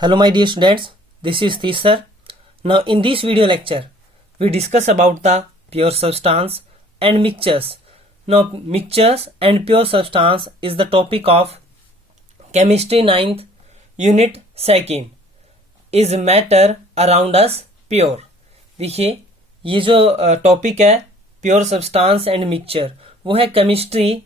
Hello my dear students, this is Thish sir. Now in this video lecture, we discuss about the pure substance and mixtures. Now mixtures and pure substance is the topic of chemistry 9th unit 2nd. Is matter around us pure? देखिए ये जो topic है pure substance and mixture वो है chemistry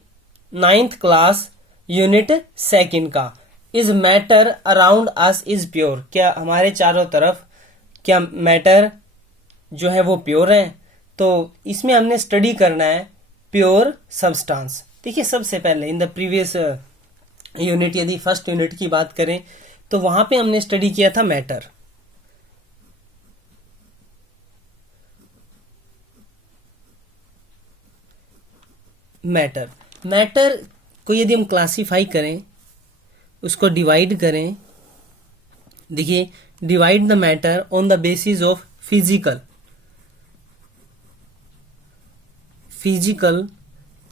9th class unit 2nd का. Is matter around us is pure? क्या हमारे चारों तरफ क्या मैटर जो है वो प्योर है? तो इसमें हमने स्टडी करना है प्योर सब्सटेंस. देखिए सबसे पहले इन द प्रीवियस यूनिट यदि फर्स्ट यूनिट की बात करें तो वहां पे हमने स्टडी किया था मैटर. मैटर को यदि हम क्लासिफाई करें, उसको डिवाइड करें, देखिए divide the matter on the basis of physical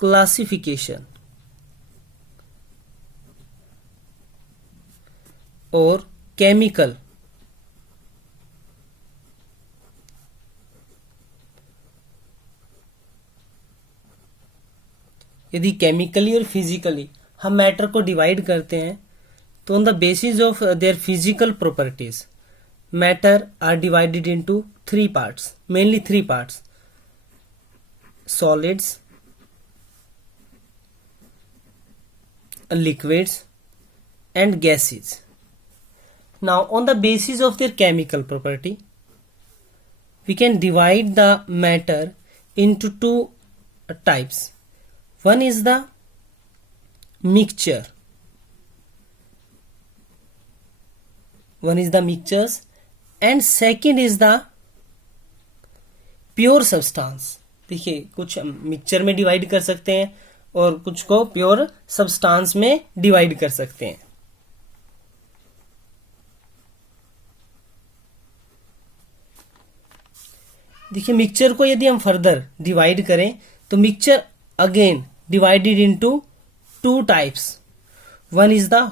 classification और केमिकल यदि केमिकली और फिजिकली हम मैटर को डिवाइड करते हैं तो on the basis of their physical properties matter are divided into 3 parts, mainly 3 parts: solids, liquids and gases. Now on the basis of their chemical property we can divide the matter into 2 types. One is the mixture. One is the mixtures and second is the pure substance. देखिए कुछ mixture में divide कर सकते हैं और कुछ को pure substance में डिवाइड कर सकते हैं. देखिए मिक्सचर को यदि हम फर्दर डिवाइड करें तो mixture again divided into 2 types. One is the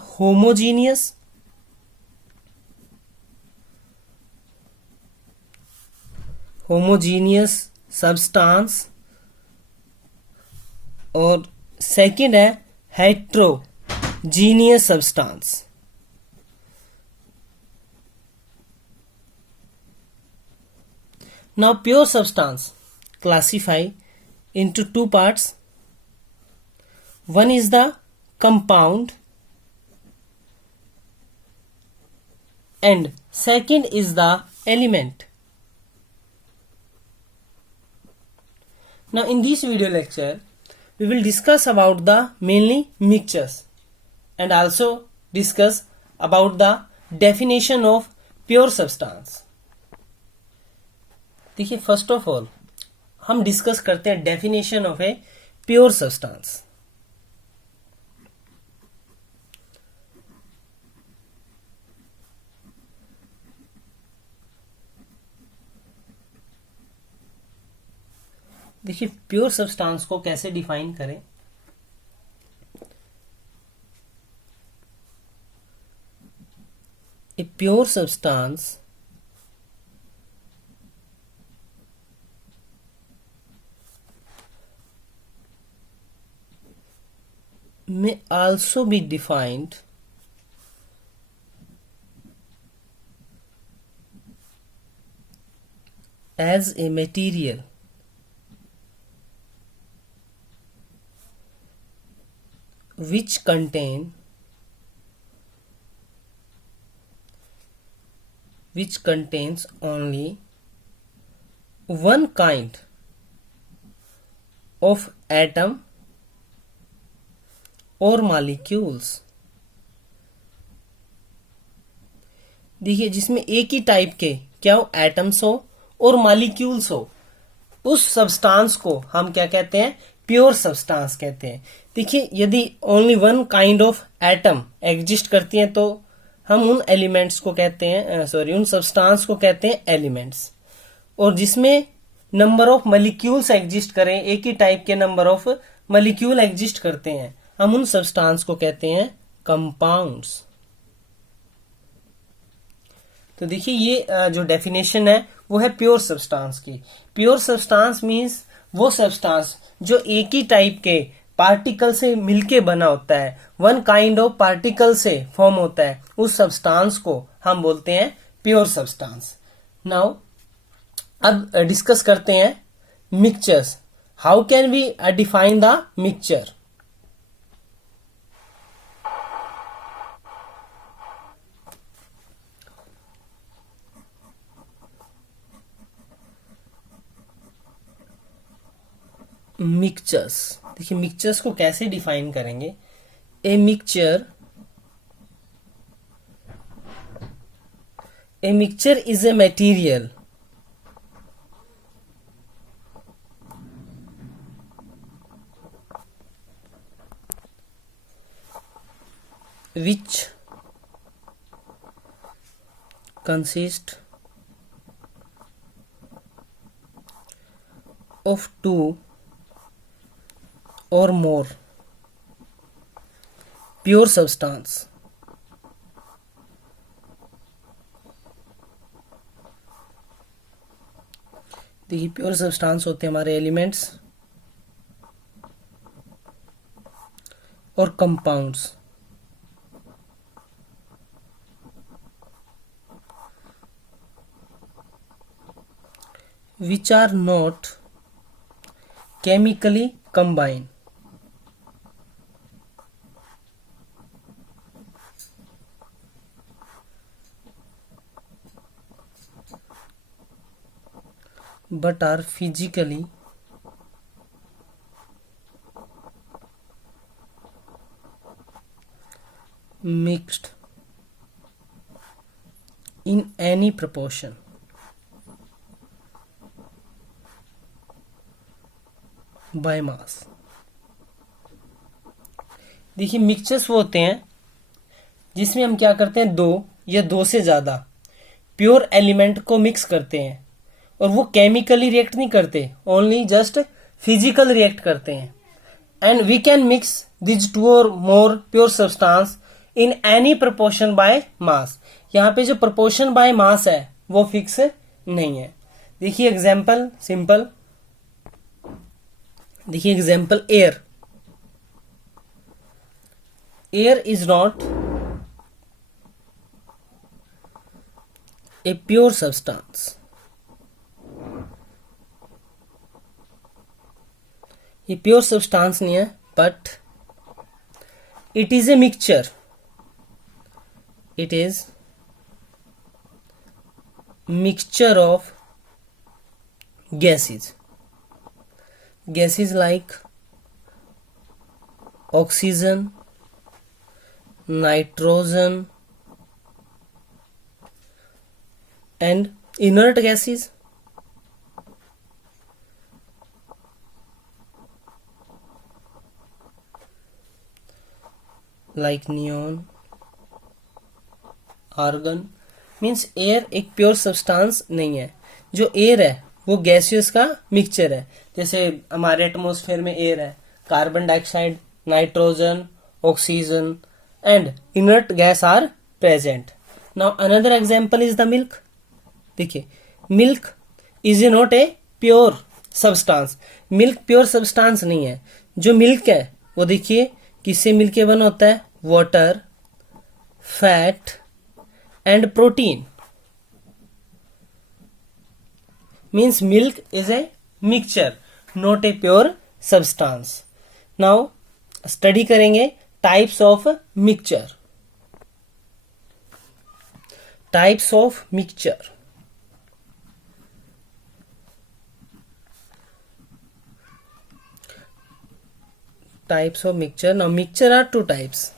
homogeneous substance और second है heterogeneous substance. Now pure substance classify into 2 parts. One is the compound and second is the element. Now in this video lecture we will discuss about the mainly mixtures and also discuss about the definition of pure substance. देखिए first of all हम discuss करते हैं definition of A pure substance. देखिए pure substance को कैसे define करें. ए pure substance may also be defined as a material which contains only one kind of atom और molecules. देखिए जिसमें एक ही टाइप के क्या हो, एटम्स हो और मॉलिक्यूल्स हो, उस सब्सटेंस को हम क्या कहते हैं, प्योर सब्सटेंस कहते हैं. देखिए यदि only one kind of atom exist करती हैं तो हम उन एलिमेंट्स को कहते हैं, उन सब्सटेंस को कहते हैं एलिमेंट्स. और जिसमें नंबर ऑफ मॉलिक्यूल्स एग्जिस्ट करें, एक ही टाइप के नंबर ऑफ मॉलिक्यूल एग्जिस्ट करते हैं, हम उन सब्सटेंस को कहते हैं कंपाउंड्स. तो देखिए ये जो डेफिनेशन है वो है प्योर सब्सटेंस की। प्योर सब्सटेंस मीन्स वो सब्सटेंस जो एक ही टाइप के पार्टिकल से मिलके बना होता है, वन काइंड ऑफ पार्टिकल से फॉर्म होता है, उस सब्सटेंस को हम बोलते हैं प्योर सब्सटेंस। नाउ अब डिस्कस करते हैं mixtures. How can we define the mixture? Mixtures, देखिए मिक्सचर्स को कैसे डिफाइन करेंगे। A mixture is a material which consist of two or more pure substance देखिए प्योर सब्सटेंस होते हैं हमारे एलिमेंट्स और compounds which are not chemically combined but are physically mixed in any proportion by mass। देखिए mixtures वो होते हैं जिसमें हम क्या करते हैं, दो या दो से ज्यादा प्योर एलिमेंट को मिक्स करते हैं, और वो केमिकली रिएक्ट नहीं करते, ओनली जस्ट फिजिकल रिएक्ट करते हैं। And we can mix this two or more pure substance in any proportion by mass. यहाँ पे जो प्रोपोर्शन बाय मास है वो फिक्स नहीं है। देखिए एग्जाम्पल सिंपल, देखिए example air. Air is not a pure substance. ये प्योर सब्सटेंस नहीं है, but it is a mixture. It is mixture of gases like oxygen, nitrogen and inert gases like neon, argon। Means air एक pure substance नहीं है। जो air है वो gaseous का मिक्सचर है। जैसे हमारे एटमॉस्फेयर में एयर है, carbon dioxide, nitrogen, oxygen and inert gas are present. Now another example is the milk. देखिए milk is not a pure substance. Milk pure substance नहीं है। जो मिल्क है वो देखिए किससे मिलके बना होता है, water, fat and protein. Means milk is a mixture, not a pure substance. Now study करेंगे types of mixture. Types of mixture. Types of mixture. Now mixture are two types.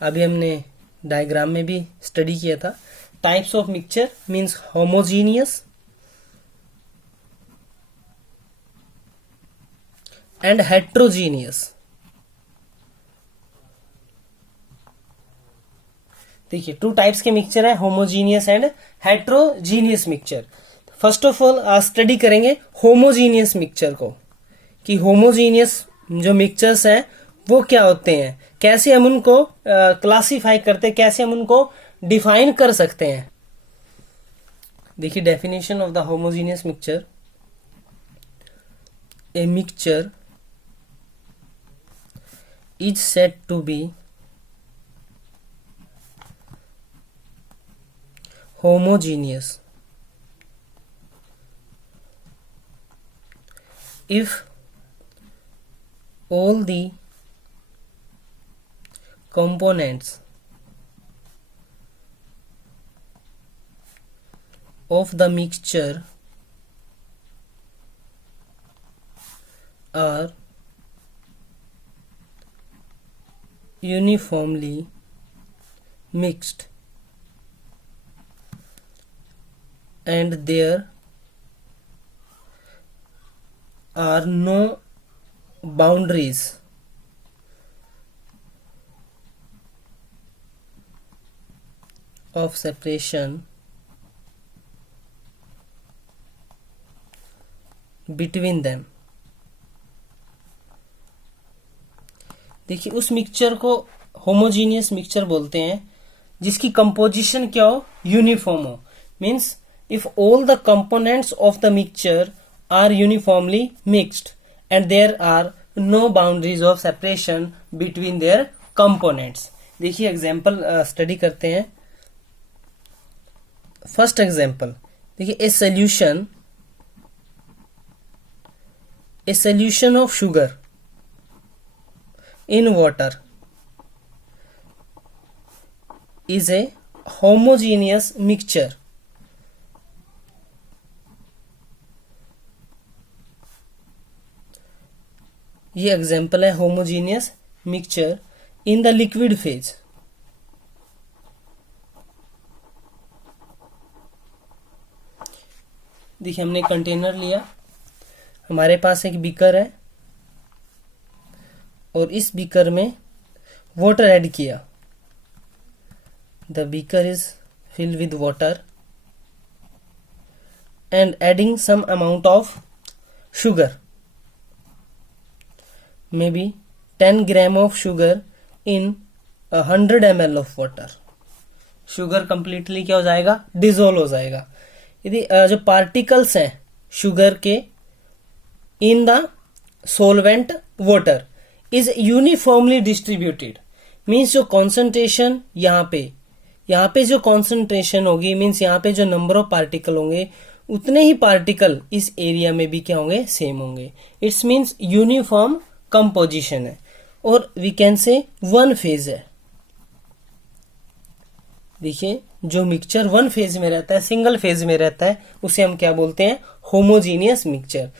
अभी हमने डायग्राम में भी स्टडी किया था। Types of mixture means homogeneous and heterogeneous. देखिए two types के mixture है, homogeneous and heterogeneous mixture. First of all study करेंगे होमोजीनियस मिक्सचर को, कि होमोजीनियस जो मिक्सचर्स हैं वो क्या होते हैं, कैसे हम उनको क्लासिफाई करते हैं, कैसे हम उनको डिफाइन कर सकते हैं। देखिए definition of the homogeneous mixture, a mixture is said to be homogeneous if all the components of the mixture are uniformly mixed and there are no boundaries of separation between them। देखिए उस mixture को homogeneous mixture बोलते हैं जिसकी composition क्या हो, uniform हो। Means if all the components of the mixture are uniformly mixed and there are no boundaries of separation between their components। देखिए एग्जाम्पल स्टडी करते हैं। फर्स्ट एग्जाम्पल देखिए, ए solution of sugar in water is a homogeneous mixture ये example है homogeneous mixture in the liquid phase. देखिए हमने container लिया, हमारे पास एक बीकर है और इस बीकर में वाटर ऐड किया। The beaker is filled with water and adding some amount of sugar, maybe 10 gram of sugar in 100 ml of water। Sugar completely क्या हो जाएगा, डिजोल्व हो जाएगा। यदि जो पार्टिकल्स हैं शुगर के in the solvent water is uniformly distributed, means जो कॉन्सेंट्रेशन यहाँ पे जो कॉन्सेंट्रेशन होगी, मीन्स यहाँ पे जो नंबर ऑफ पार्टिकल होंगे उतने ही पार्टिकल इस एरिया में भी क्या होंगे, सेम होंगे। इट्स मीन्स यूनिफॉर्म कंपोजिशन है और we can say one phase है। देखिए जो मिक्सचर वन फेज में रहता है, सिंगल फेज में रहता है, उसे हम क्या बोलते हैं, होमोजीनियस मिक्सचर।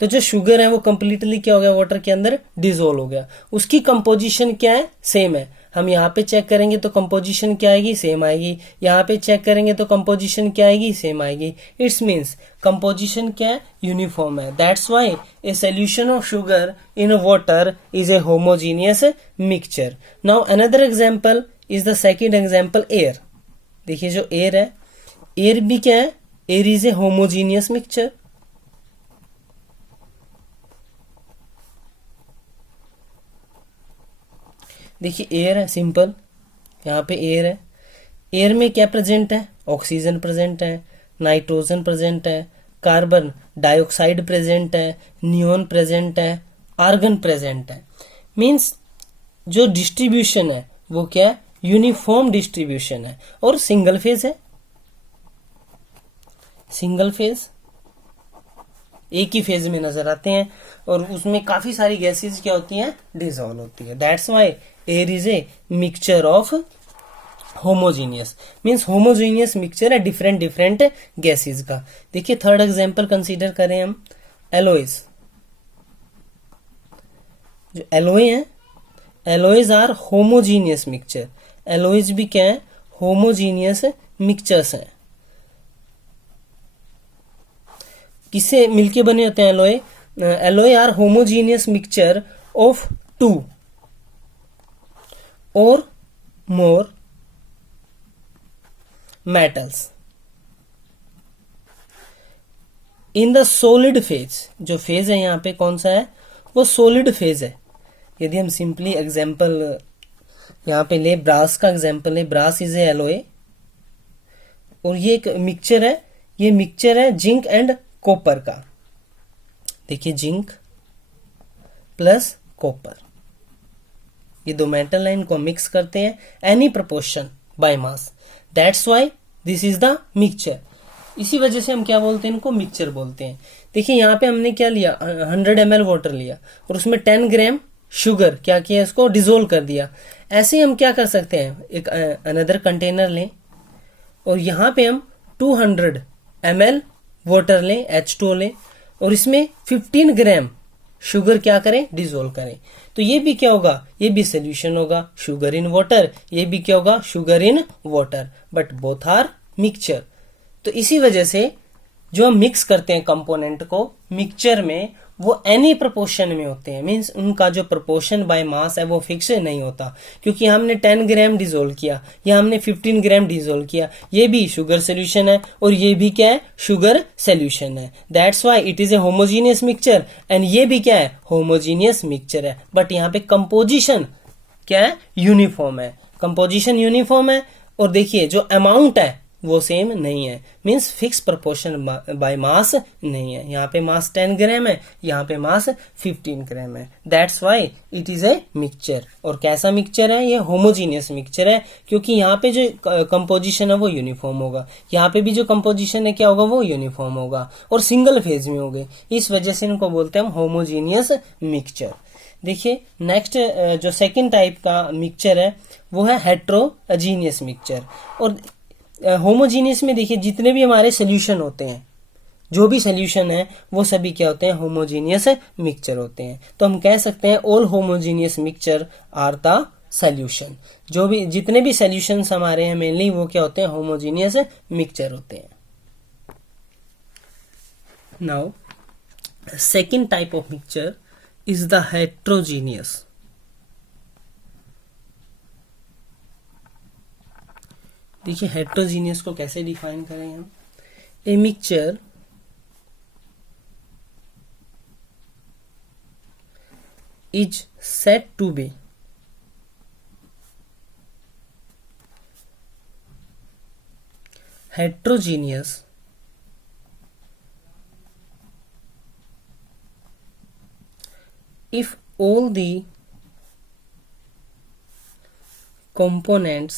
तो जो शुगर है वो कंप्लीटली क्या हो गया, वाटर के अंदर डिसोल्व हो गया, उसकी कंपोजिशन क्या है, सेम है। हम यहाँ पे चेक करेंगे तो कंपोजिशन क्या आएगी, सेम आएगी। यहाँ पे चेक करेंगे तो कंपोजिशन क्या आएगी, सेम आएगी। इट्स मीन्स कंपोजिशन क्या है, यूनिफॉर्म है। That's why A solution of sugar in water is a homogeneous mixture. Now another example is the second example, air. देखिए जो एयर है, एयर भी क्या है, air is a homogeneous mixture. देखिए एयर है, सिंपल, यहाँ पे एयर है। एयर में क्या प्रेजेंट है, ऑक्सीजन प्रेजेंट है, नाइट्रोजन प्रेजेंट है, कार्बन डाइऑक्साइड प्रेजेंट है, नियोन प्रेजेंट है, आर्गन प्रेजेंट है। मीन्स जो डिस्ट्रीब्यूशन है वो क्या है, यूनिफॉर्म डिस्ट्रीब्यूशन है और सिंगल फेज है। सिंगल फेज एक ही फेज में नजर आते हैं और उसमें काफी सारी गैसेस क्या होती हैं, डिसॉल्व होती है। That's why air is a mixture of homogeneous, means homogeneous mixture है डिफरेंट डिफरेंट गैसेस का। देखिए थर्ड एग्जांपल कंसीडर करें हम, एलोइज। जो एलोय है, alloys are homogeneous mixture. Alloys भी क्या है, होमोजीनियस मिक्सचर्स हैं। किससे मिलके बने होते हैं alloy? Alloy are homogeneous mixture of two or more metals in the solid phase. जो फेज है यहाँ पे कौन सा है, वो सॉलिड फेज है। यदि हम सिंपली एग्जांपल यहाँ पे ले, ब्रास का एग्जांपल है, ब्रास इज ए एलोय और ये एक मिक्सचर है, ये मिक्सचर है जिंक एंड कॉपर का। देखिए जिंक प्लस कॉपर, ये दो मेटल लाइन को मिक्स करते हैं any proportion by mass, that's why this is the mixture. इसी वजह से हम क्या बोलते हैं, इनको मिक्सचर बोलते हैं। देखिए यहाँ पे हमने क्या लिया, 100 ml वाटर लिया और उसमें 10 ग्राम शुगर क्या किया, इसको डिसोल्व कर दिया। ऐसे ही हम क्या कर सकते हैं, एक अनदर कंटेनर लें और यहाँ पे हम 200 ml वाटर लें, H2O लें और इसमें 15 ग्राम शुगर क्या करें, डिसोल्व करें। तो ये भी क्या होगा, ये भी सोल्यूशन होगा, शुगर इन वाटर, ये भी क्या होगा, sugar in water, but both are mixture. तो इसी वजह से जो हम मिक्स करते हैं कंपोनेंट को मिक्सचर में, वो एनी प्रोपोर्शन में होते हैं, मींस उनका जो प्रोपोर्शन बाय मास है वो फिक्स नहीं होता, क्योंकि हमने 10 ग्राम डिसोल्व किया या हमने 15 ग्राम डिसोल्व किया, ये भी शुगर सोल्यूशन है और ये भी क्या है, शुगर सोल्यूशन है। That's why it is a homogeneous mixture and ये भी क्या है, होमोजीनियस मिक्सचर है। बट यहाँ पे कंपोजिशन क्या है, यूनिफॉर्म है, कंपोजिशन यूनिफॉर्म है। और देखिए जो अमाउंट है वो सेम नहीं है, मींस फिक्स प्रोपोर्शन बाय मास नहीं है। यहाँ पे मास 10 ग्राम है, यहाँ पे मास 15 ग्राम है, that's why it is a mixture. और कैसा मिक्सचर है, ये होमोजीनियस मिक्सचर है, क्योंकि यहाँ पे जो कंपोजिशन है वो यूनिफॉर्म होगा, यहाँ पे भी जो कंपोजिशन है क्या होगा, वो यूनिफॉर्म होगा और सिंगल फेज में होंगे। इस वजह से इनको बोलते हैं हम होमोजीनियस मिक्सचर। देखिए नेक्स्ट जो सेकेंड टाइप का मिक्सचर है वो है हेट्रोजीनियस मिक्सचर। और होमोजीनियस में देखिए जितने भी हमारे सोल्यूशन होते हैं, जो भी सोल्यूशन है वो सभी क्या होते हैं, होमोजीनियस मिक्सचर होते हैं। तो हम कह सकते हैं all homogeneous mixture are the solution. जो भी जितने भी सोल्यूशंस हमारे हैं मेनली वो क्या होते हैं, होमोजीनियस मिक्सचर होते हैं। Now second type of mixture is the heterogeneous. देखिए हेट्रोजीनियस को कैसे डिफाइन करें हम, a mixture is said to be heterogeneous if all the components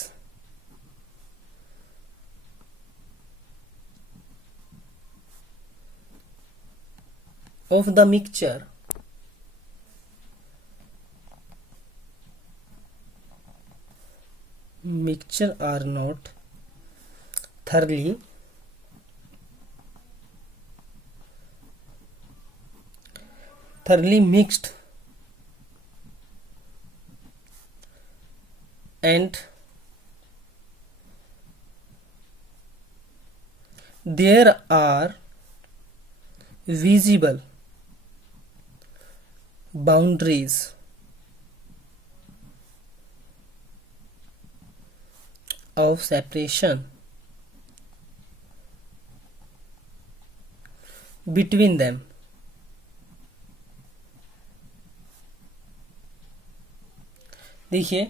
of the mixture are not thoroughly mixed and there are visible boundaries of separation between them, देखिए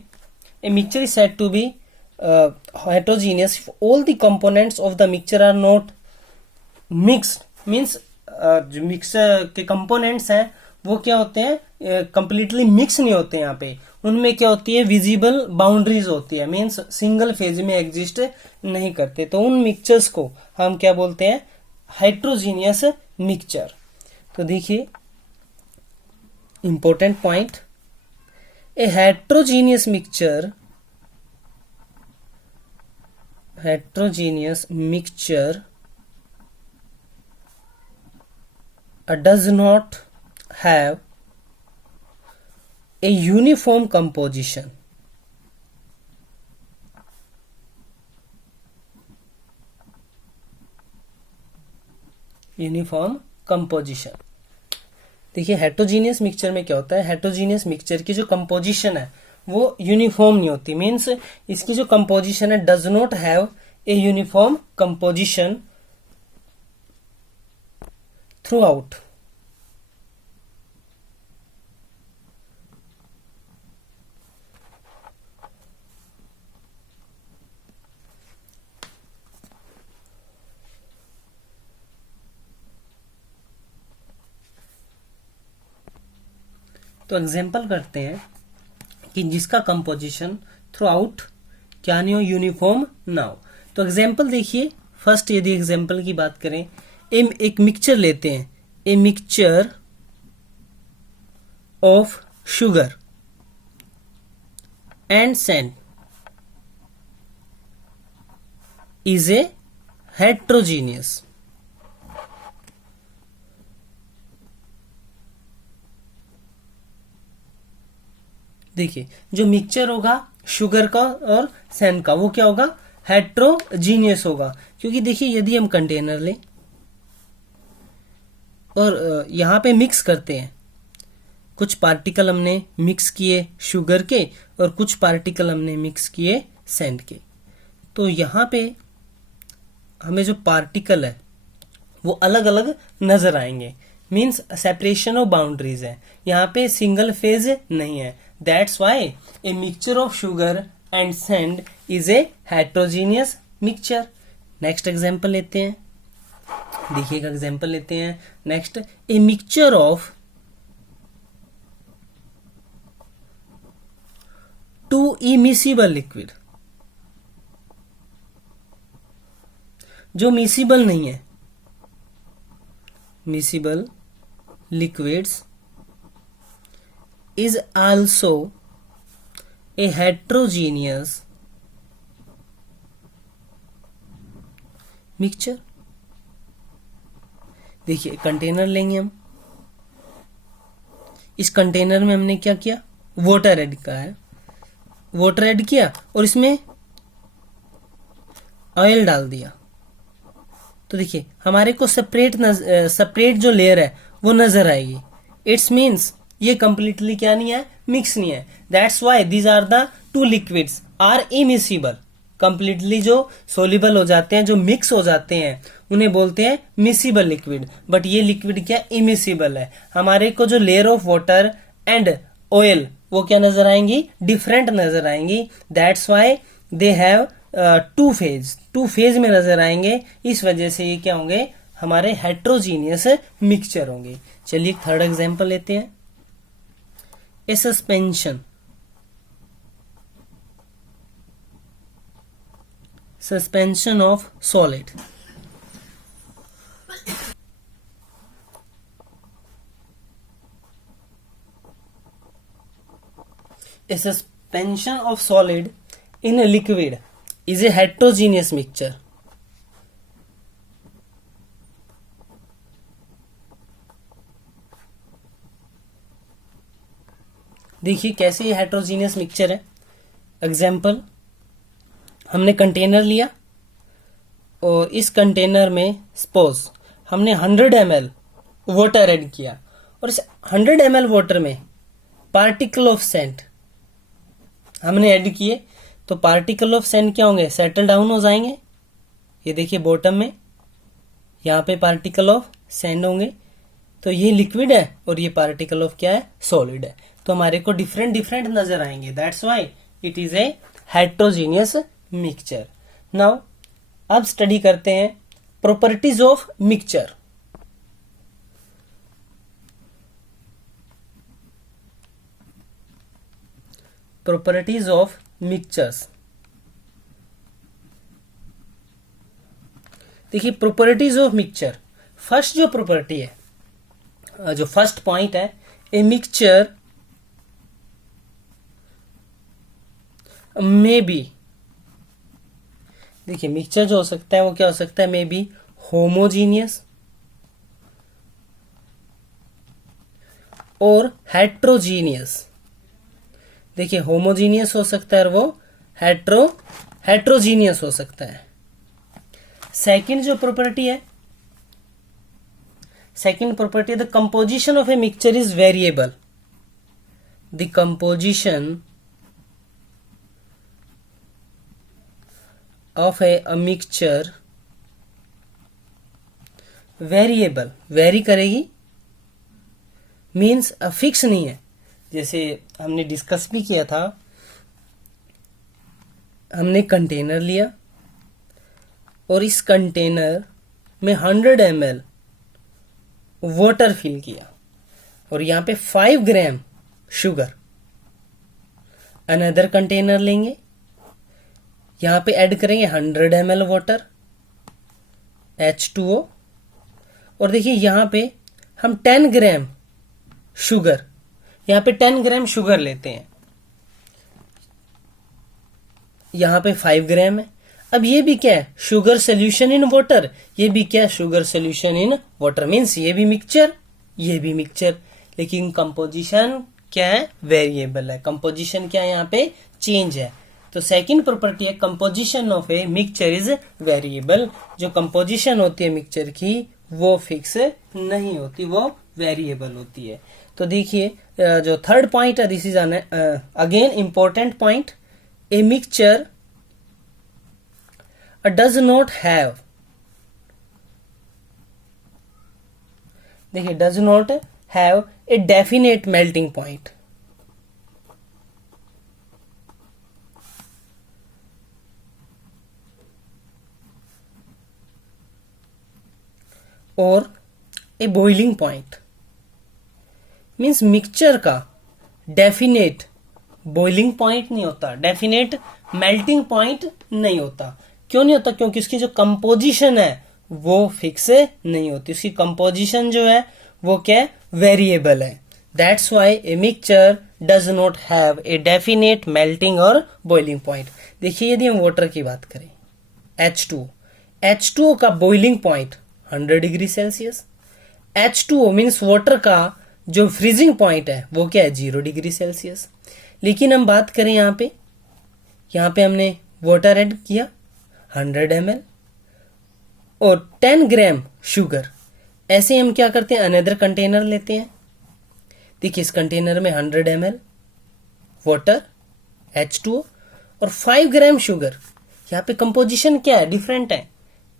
a mixture is said to be heterogeneous if all the components of the mixture are not mixed, means जो mixer के components हैं वो क्या होते हैं, completely mix नहीं होते। यहाँ पे उनमें क्या होती है, विजिबल बाउंड्रीज होती है, मीन्स सिंगल फेज में एग्जिस्ट नहीं करते। तो उन मिक्सचर्स को हम क्या बोलते हैं, हेट्रोजीनियस मिक्सचर। तो देखिए important point, A heterogeneous mixture does not have a uniform composition. देखिए हेट्रोजीनियस मिक्सचर में क्या होता है, हेट्रोजीनियस मिक्सचर की जो कंपोजिशन है वो यूनिफॉर्म नहीं होती, मीन्स इसकी जो कंपोजिशन है does not have a uniform composition through out. तो एग्जाम्पल करते हैं कि जिसका कंपोजिशन थ्रू आउट क्या नहीं हो, यूनिफॉर्म ना हो। तो एग्जाम्पल देखिए, फर्स्ट यदि एग्जाम्पल की बात करें, एक मिक्सचर लेते हैं, a mixture of sugar and sand is a heterogeneous. देखिए जो मिक्सचर होगा शुगर का और सैंड का, वो क्या होगा, हेट्रोजीनियस होगा। क्योंकि देखिए यदि हम कंटेनर लें और यहां पे मिक्स करते हैं, कुछ पार्टिकल हमने मिक्स किए शुगर के और कुछ पार्टिकल हमने मिक्स किए सैंड के, तो यहां पे हमें जो पार्टिकल है वो अलग अलग नजर आएंगे। मीन्स सेपरेशन ऑफ बाउंड्रीज है, यहाँ पे सिंगल फेज नहीं है। That's Y a mixture of sugar and sand is a heterogeneous mixture. Next example लेते हैं, देखिए एग्जांपल लेते हैं next, a mixture of 2 immiscible liquid. जो मिसिबल नहीं है, miscible liquids is also a heterogeneous mixture। देखिए कंटेनर लेंगे हम, इस कंटेनर में हमने क्या किया, वाटर ऐड किया है, वाटर ऐड किया और इसमें ऑयल डाल दिया। तो देखिए हमारे को सेपरेट जो लेयर है वो नजर आएगी। इट्स मीन्स ये कंप्लीटली क्या नहीं है, मिक्स नहीं है। That's why these are the 2 liquids are immiscible. Completely जो सोल्यूबल हो जाते हैं, जो मिक्स हो जाते हैं, उन्हें बोलते हैं मिसिबल लिक्विड। बट ये लिक्विड क्या, इमिसिबल है। हमारे को जो layer of water and oil वो क्या नजर आएंगी, डिफरेंट नजर आएंगी। That's why they have 2 phase में नजर आएंगे। इस वजह से ये क्या होंगे, हमारे हेट्रोजीनियस मिक्सचर होंगे। चलिए थर्ड एग्जांपल लेते हैं, ए suspension of solid। A suspension of solid in a liquid is a heterogeneous mixture। देखिए कैसे ये हेट्रोजीनियस मिक्सचर है। एग्जाम्पल, हमने कंटेनर लिया और इस कंटेनर में सपोज हमने 100 ml वाटर ऐड किया और इस 100 ml वाटर में पार्टिकल ऑफ सैंड हमने ऐड किए, तो पार्टिकल ऑफ सैंड क्या होंगे, सेटल डाउन हो जाएंगे। ये देखिए बॉटम में यहाँ पे पार्टिकल ऑफ सैंड होंगे। तो ये लिक्विड है और ये पार्टिकल ऑफ क्या है, सॉलिड है। तो हमारे को डिफरेंट डिफरेंट नजर आएंगे। That's why it is a heterogeneous mixture. Now अब स्टडी करते हैं properties of mixture. Properties of mixtures. देखिए प्रॉपर्टीज ऑफ मिक्सचर, फर्स्ट जो प्रॉपर्टी है, जो फर्स्ट पॉइंट है, ए मिक्सचर मे बी। देखिए मिक्सचर जो हो सकता है वो क्या हो सकता है, मे बी होमोजीनियस और हेट्रोजीनियस। देखिए होमोजीनियस हो सकता है और वो हेट्रोजीनियस हो सकता है। सेकंड जो प्रॉपर्टी है, second property the composition of a mixture is variable. The composition of a mixture variable, very करेगी, मीन्स फिक्स नहीं है। जैसे हमने डिस्कस भी किया था, हमने कंटेनर लिया और इस कंटेनर में 100 ml वाटर फिल किया और यहाँ पे 5 ग्राम शुगर। अनदर कंटेनर लेंगे, यहां पे ऐड करेंगे 100 ml वाटर H2O, और देखिए यहां पे हम 10 ग्राम शुगर, यहां पे 10 ग्राम शुगर लेते हैं, यहां पे 5 ग्राम है। अब ये भी क्या है, शुगर सोल्यूशन इन वाटर, ये भी क्या है, sugar solution in water, means ये भी मिक्सचर, ये भी मिक्सचर, लेकिन कंपोजिशन क्या है, वेरिएबल है। कंपोजिशन क्या है, यहाँ पे चेंज है। तो सेकंड प्रॉपर्टी है composition of a mixture is variable. जो कंपोजिशन होती है मिक्सचर की वो फिक्स नहीं होती, वो वेरिएबल होती है। तो देखिए जो थर्ड पॉइंट है, this is again important point, a mixture does not have, देखिए does not have a definite melting point, और ए बॉइलिंग पॉइंट, मीन्स मिक्सचर का डेफिनेट बॉइलिंग पॉइंट नहीं होता, डेफिनेट मेल्टिंग पॉइंट नहीं होता। क्यों नहीं होता, क्योंकि उसकी जो कंपोजिशन है वो फिक्स नहीं होती, उसकी कंपोजिशन जो है वो क्या है, वेरिएबल है। That's why a mixture does not have a definite melting और बॉइलिंग पॉइंट। देखिए यदि हम वाटर की बात करें, H2O का boiling point 100 degree Celsius, H2O means water का जो फ्रीजिंग पॉइंट है वो क्या है, 0 डिग्री सेल्सियस। लेकिन हम बात करें यहाँ पे हमने वाटर ऐड किया 100 ml और 10 ग्राम शुगर। ऐसे हम क्या करते हैं, अनदर कंटेनर लेते हैं, देखिए इस कंटेनर में 100 ml वाटर H2O और 5 ग्राम शुगर। यहाँ पे कंपोजिशन क्या है, डिफरेंट है।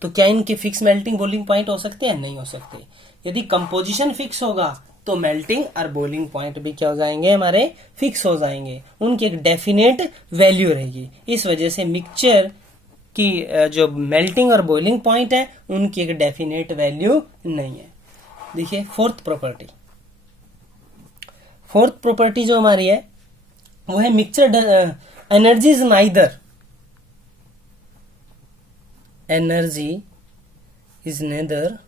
तो क्या इनके फिक्स मेल्टिंग बॉइलिंग पॉइंट हो सकते हैं, नहीं हो सकते। यदि कंपोजिशन फिक्स होगा तो मेल्टिंग और बॉइलिंग पॉइंट भी क्या हो जाएंगे, हमारे फिक्स हो जाएंगे, उनकी एक डेफिनेट वैल्यू रहेगी। इस वजह से मिक्सचर की जो मेल्टिंग और बॉइलिंग पॉइंट है उनकी एक डेफिनेट वैल्यू नहीं है। देखिए फोर्थ प्रॉपर्टी जो हमारी है वो है mixture energy is nether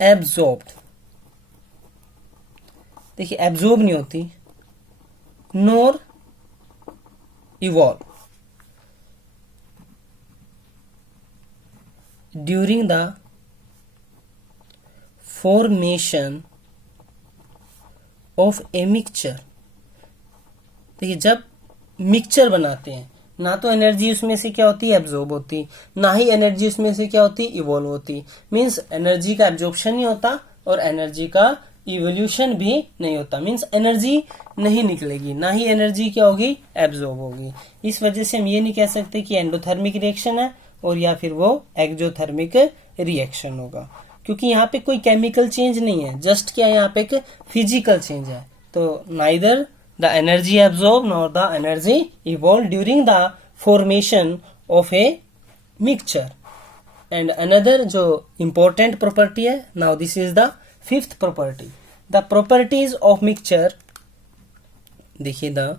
absorbed, देखिए एब्जॉर्ब नहीं होती, नोर evolve during the formation of a mixture। देखिए जब मिक्सचर बनाते हैं ना तो एनर्जी उसमें से क्या होती है, एब्जॉर्ब होती, ना ही एनर्जी उसमें से क्या होती, इवॉल्व होती। मीन्स एनर्जी का एब्जॉर्प्शन नहीं होता और एनर्जी का इवोल्यूशन भी नहीं होता, मीन्स एनर्जी नहीं निकलेगी, ना ही एनर्जी क्या होगी, एब्जॉर्ब होगी। इस वजह से हम ये नहीं कह सकते कि एंडोथर्मिक रिएक्शन है और या फिर वो एक्सोथर्मिक रिएक्शन होगा, क्योंकि यहाँ पे कोई केमिकल चेंज नहीं है, जस्ट क्या यहाँ पे एक फिजिकल चेंज है। तो neither the energy absorb nor the energy evolve during the formation of a mixture. And another जो इंपॉर्टेंट प्रॉपर्टी है, now this is the fifth property, the properties of mixture. देखिए the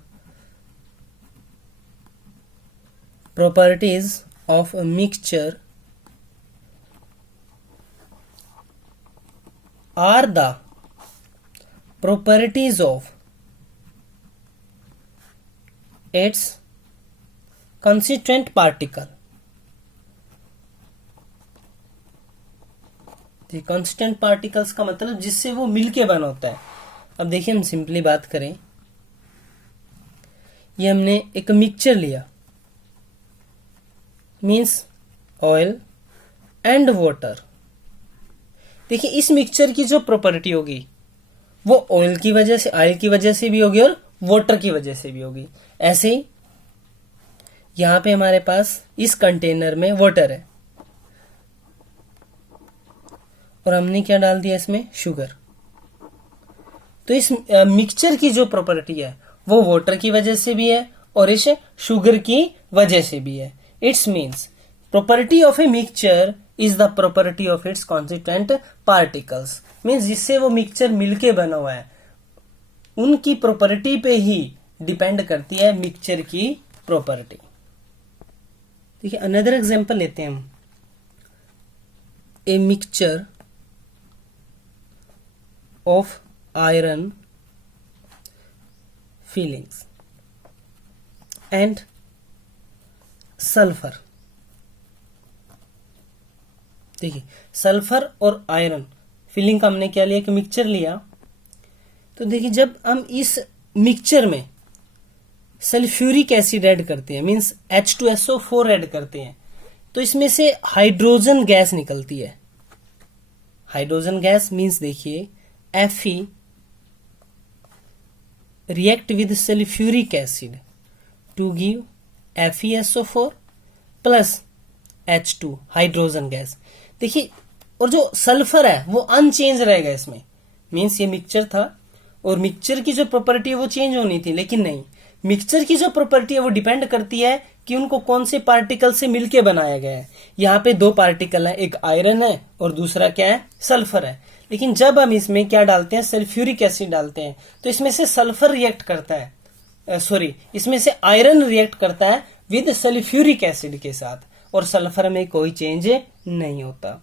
properties of mixture are the properties of its constituent particle. Constant particles का मतलब जिससे वो मिलके बना होता है। अब देखिए हम सिंपली बात करें, ये हमने एक मिक्सचर लिया, मीन्स ऑयल एंड वाटर। देखिए इस मिक्सचर की जो प्रॉपर्टी होगी वो ऑयल की वजह से, ऑयल की वजह से भी होगी और वाटर की वजह से भी होगी। ऐसे ही यहां पे हमारे पास इस कंटेनर में वाटर है और हमने क्या डाल दिया इसमें, शुगर। तो इस मिक्सचर की जो प्रॉपर्टी है वो वाटर की वजह से भी है और इस शुगर की वजह से भी है। It's means property of a mixture is the property of its constituent particles. Means जिससे वो मिक्सचर मिलके बना हुआ है उनकी प्रॉपर्टी पे ही डिपेंड करती है मिक्सचर की प्रॉपर्टी। देखिए अनदर एग्जांपल लेते हैं हम। A mixture of iron filings and sulphur. देखिए सल्फर और आयरन फिलिंग का हमने क्या लिया कि मिक्सचर लिया। तो देखिए जब हम इस मिक्सचर में सल्फ्यूरिक एसिड ऐड करते हैं मींस H2SO4 ऐड करते हैं तो इसमें से हाइड्रोजन गैस निकलती है। हाइड्रोजन गैस मींस देखिए Fe react with sulfuric acid to give FeSO4 plus H2 hydrogen gas. देखिए और जो सल्फर है वो अनचेंज रहेगा इसमें। मींस ये मिक्सचर था और मिक्सचर की जो प्रॉपर्टी है वो चेंज होनी थी, लेकिन नहीं, मिक्सचर की जो प्रॉपर्टी है वो डिपेंड करती है कि उनको कौन से पार्टिकल से मिलके बनाया गया है। यहाँ पे दो पार्टिकल है, एक आयरन है और दूसरा क्या है, सल्फर है। लेकिन जब हम इसमें क्या डालते हैं, सल्फ्यूरिक एसिड डालते हैं, तो इसमें से सल्फर रिएक्ट करता है, इसमें से आयरन रिएक्ट करता है विद सल्फ्यूरिक एसिड के साथ और सल्फर में कोई चेंज नहीं होता।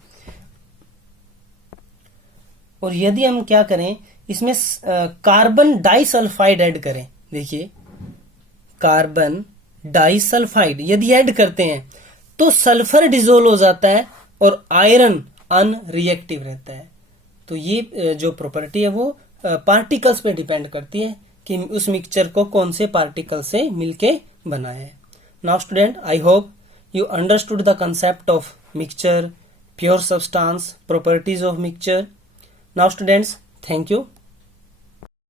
और यदि हम क्या करें, इसमें कार्बन डाइसल्फाइड ऐड करें, देखिए कार्बन डाइसल्फाइड यदि ऐड करते हैं तो सल्फर डिसोल्व हो जाता है और आयरन अनरिएक्टिव रहता है। तो ये जो प्रॉपर्टी है वो पार्टिकल्स पे डिपेंड करती है कि उस मिक्सचर को कौन से पार्टिकल से मिलके बनाया है। Now student, I hope you understood the concept of mixture, pure substance, properties of mixture. Now students, thank you.